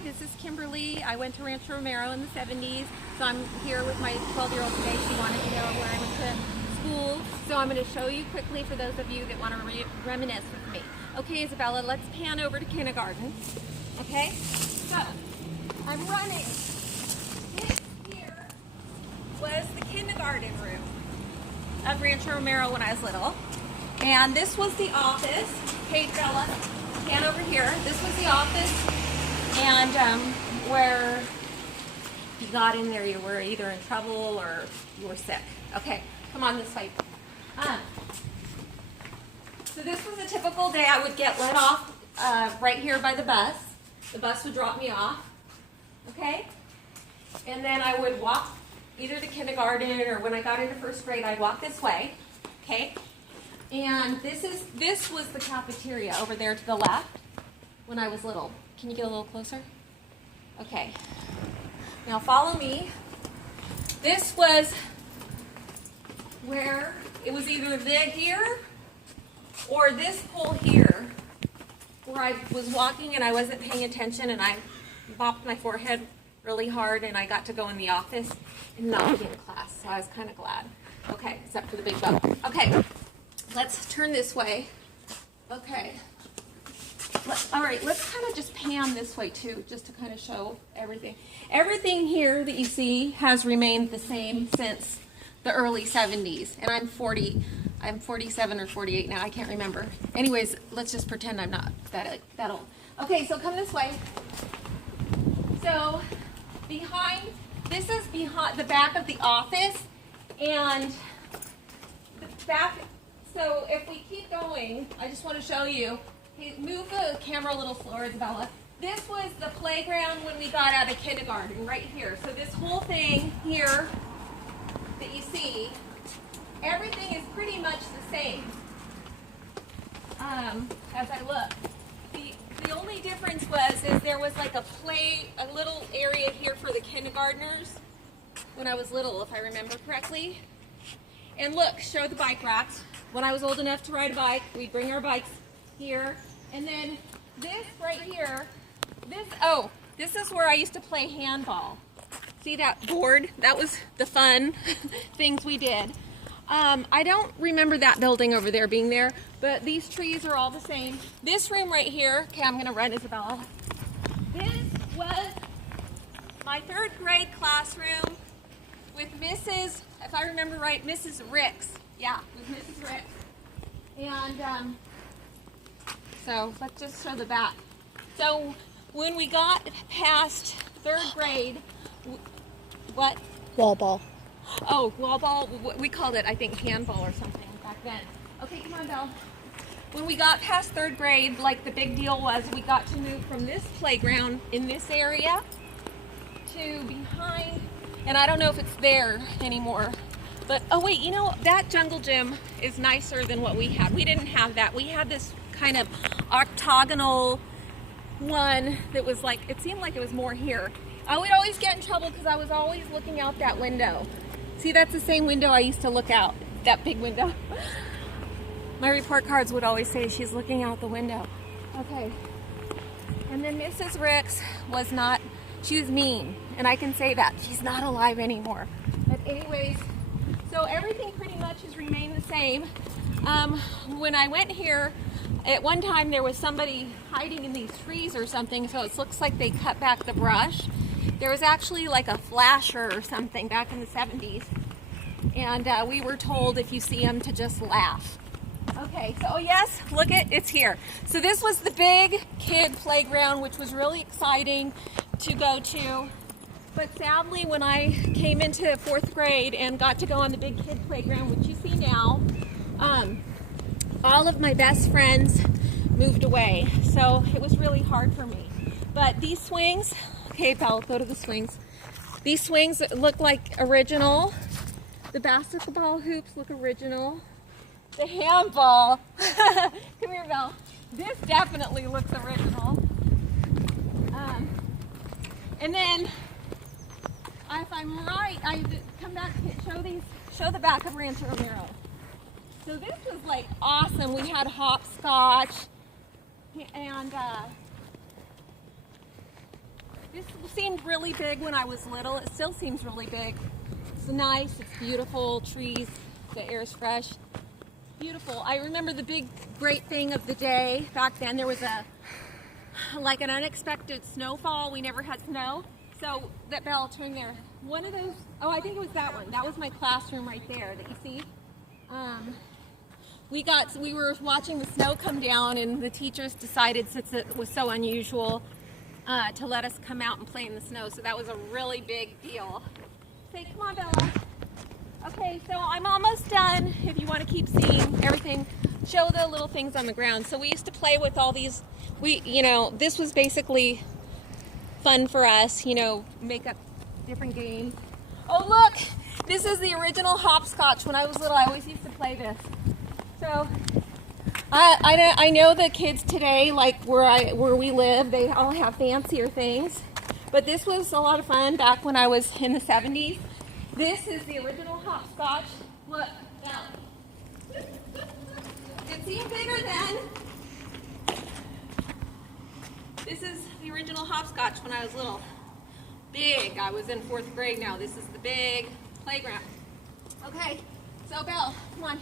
Hi, this is Kimberly. I went to Rancho Romero in the 70s, so I'm here with my 12-year-old today. She wanted to know where I went to school, so I'm going to show you quickly for those of you that want to reminisce with me. Okay, Isabella, let's pan over to kindergarten. Okay, so I'm running. This here was the kindergarten room of Rancho Romero when I was little, and this was the office. Okay, Bella, pan over here. This was the office. And where you got in there, you were either in trouble or you were sick. Okay, come on this way. So this was a typical day. I would get let off right here by the bus. The bus would drop me off. Okay? And then I would walk either to kindergarten or when I got into first grade, I'd walk this way. Okay? And this was the cafeteria over there to the left when I was little. Can you get a little closer? Okay. Now follow me. This was where it was either here or this pole here where I was walking and I wasn't paying attention and I bopped my forehead really hard and I got to go in the office and not be in class. So I was kind of glad. Okay, except for the big bump. Okay, let's turn this way. Okay. All right, let's kind of just pan this way too, just to kind of show everything. Everything here that you see has remained the same since the early 70s, and I'm 47 or 48 now, I can't remember. Anyways, let's just pretend I'm not that old. Okay, so come this way. So this is behind the back of the office, and the back, so if we keep going, I just want to show you. Move the camera a little slower, Isabella. This was the playground when we got out of kindergarten, right here. So this whole thing here that you see, everything is pretty much the same as I look. The only difference is there was like a little area here for the kindergartners when I was little, if I remember correctly. And look, show the bike racks. When I was old enough to ride a bike, we'd bring our bikes here. And then this right here, this is where I used to play handball. See that board? That was the fun things we did. I don't remember that building over there being there, but these trees are all the same. This room right here, okay, I'm gonna run, Isabella. This was my 3rd grade classroom with Mrs., if I remember right, Mrs. Ricks. Yeah, with Mrs. Ricks. And so let's just show the back. So when we got past 3rd grade, what? Wall ball. Oh, wall ball. We called it, I think, handball or something back then. Okay, come on, Belle. When we got past 3rd grade, like the big deal was we got to move from this playground in this area to behind, and I don't know if it's there anymore. But, oh wait, you know, that jungle gym is nicer than what we had. We didn't have that. We had this kind of octagonal one that was like, it seemed like it was more here. I would always get in trouble because I was always looking out that window. See, that's the same window I used to look out, that big window. My report cards would always say she's looking out the window. Okay. And then Mrs. Ricks she was mean, and I can say that. She's not alive anymore. But anyways, so everything pretty much has remained the same. When I went here, at one time there was somebody hiding in these trees or something, so it looks like they cut back the brush. There was actually like a flasher or something back in the 70s, and we were told if you see them to just laugh. Okay, so yes, look it's here. So this was the big kid playground, which was really exciting to go to. But sadly, when I came into 4th grade and got to go on the big kid playground, which you see now, all of my best friends moved away, so it was really hard for me. But these swings, okay, Belle, go to the swings. These swings look like original. The basketball hoops look original. The handball, come here, Belle. This definitely looks original. And then, if I'm right, I come back and show the back of Rancho Romero. So this was like awesome. We had hopscotch and This seemed really big when I was little. It still seems really big. It's nice, it's beautiful, trees, the air's fresh. Beautiful. I remember the big great thing of the day back then. There was like an unexpected snowfall. We never had snow. So that bell, turn there. One of those, oh, I think it was that one. That was my classroom right there that you see. We were watching the snow come down, and the teachers decided, since it was so unusual, to let us come out and play in the snow. So that was a really big deal. Say, come on, Bella. Okay, so I'm almost done. If you want to keep seeing everything, show the little things on the ground. So we used to play with all these, this was basically fun for us, make up different games. Oh, look, this is the original hopscotch. When I was little, I always used to play this. So I know the kids today, like where we live, they all have fancier things. But this was a lot of fun back when I was in the 70s. This is the original hopscotch. Look, now. It seemed bigger then. This is the original hopscotch when I was little. Big. I was in 4th grade now. This is the big playground. Okay, so Belle, come on.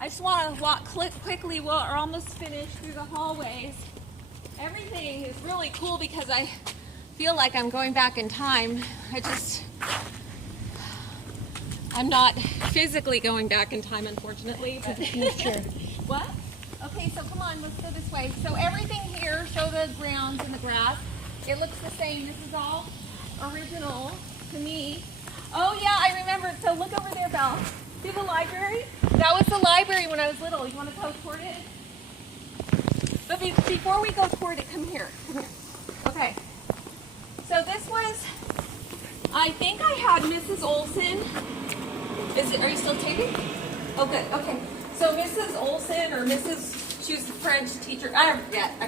I just want to walk quickly. We're almost finished through the hallways. Everything is really cool because I feel like I'm going back in time. I'm not physically going back in time, unfortunately. To the future. What? Okay, so come on, let's go this way. So everything here, show the grounds and the grass. It looks the same. This is all original to me. Oh yeah, I remember. So look over there, Belle. See the library? That was the library when I was little. You want to go toward it? But before we go toward it, come here. Come here. Okay. So this was, I think I had Mrs. Olson. Are you still taping? Oh, good. Okay. So Mrs. Olson or she was a French teacher. I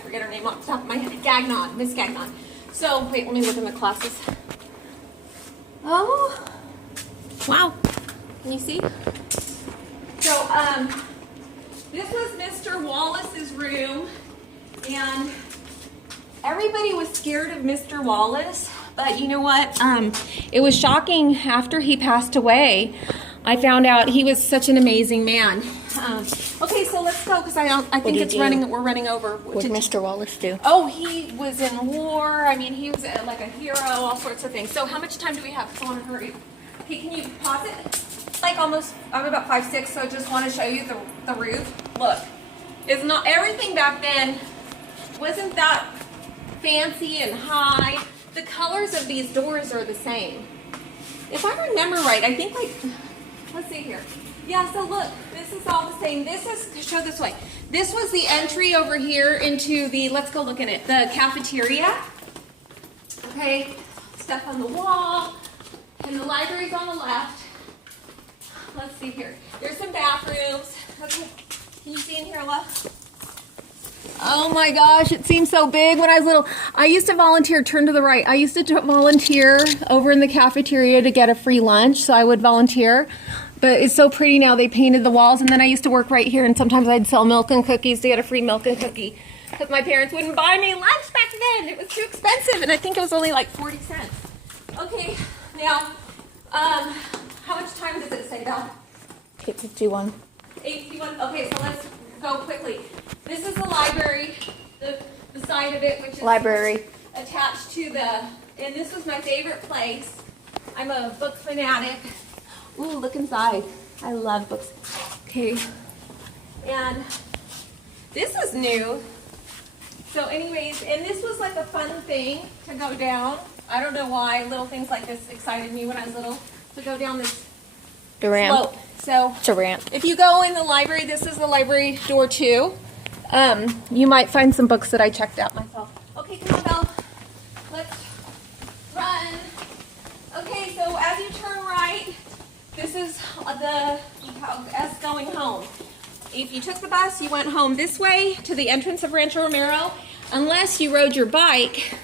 forget her name off the top of my head. Gagnon, Miss Gagnon. So wait, let me look in the classes. Oh, wow. Can you see? So this was Mr. Wallace's room, and everybody was scared of Mr. Wallace. But you know what? It was shocking after he passed away. I found out he was such an amazing man. Okay, so let's go because I think we're running over. What did Mr. Wallace do? Oh, he was in war. I mean, he was like a hero, all sorts of things. So how much time do we have? I want to hurry. Okay, can you pause it? Like almost, I'm about 5'6", so just want to show you the roof. Look, it's not everything back then wasn't that fancy and high. The colors of these doors are the same. If I remember right, I think let's see here. Yeah, so look, this is all the same. Show this way. This was the entry over here into let's go look at it, the cafeteria. Okay, stuff on the wall, and the library's on the left. Let's see here. There's some bathrooms. Okay, can you see in here, left? Oh my gosh, it seems so big when I was little. I used to volunteer, turn to the right. I used to volunteer over in the cafeteria to get a free lunch, so I would volunteer. But it's so pretty now. They painted the walls, and then I used to work right here, and sometimes I'd sell milk and cookies to get a free milk and cookie because my parents wouldn't buy me lunch back then. It was too expensive, and I think it was only like 40 cents. Okay, now, how much time does it say, Belle? 8:51. 8:51. Okay, so let's go quickly. This is the library, the side of it, which is library attached to and this was my favorite place. I'm a book fanatic. Ooh, look inside. I love books. Okay. And this is new. So anyways, and this was like a fun thing to go down. I don't know why little things like this excited me when I was little, to go down this slope. So it's a ramp. If you go in the library, this is the library door too. You might find some books that I checked out myself. Okay, come on, Belle. Let's run. Okay, so as you turn right, this is us going home. If you took the bus, you went home this way to the entrance of Rancho Romero, unless you rode your bike,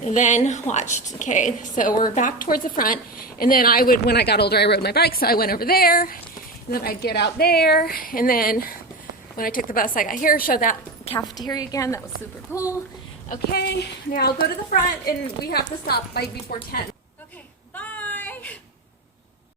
and then watched. Okay, so we're back towards the front, and then when I got older, I rode my bike, so I went over there, and then I'd get out there, and then when I took the bus, I got here, showed that cafeteria again. That was super cool. Okay, now go to the front and we have to stop by before 10.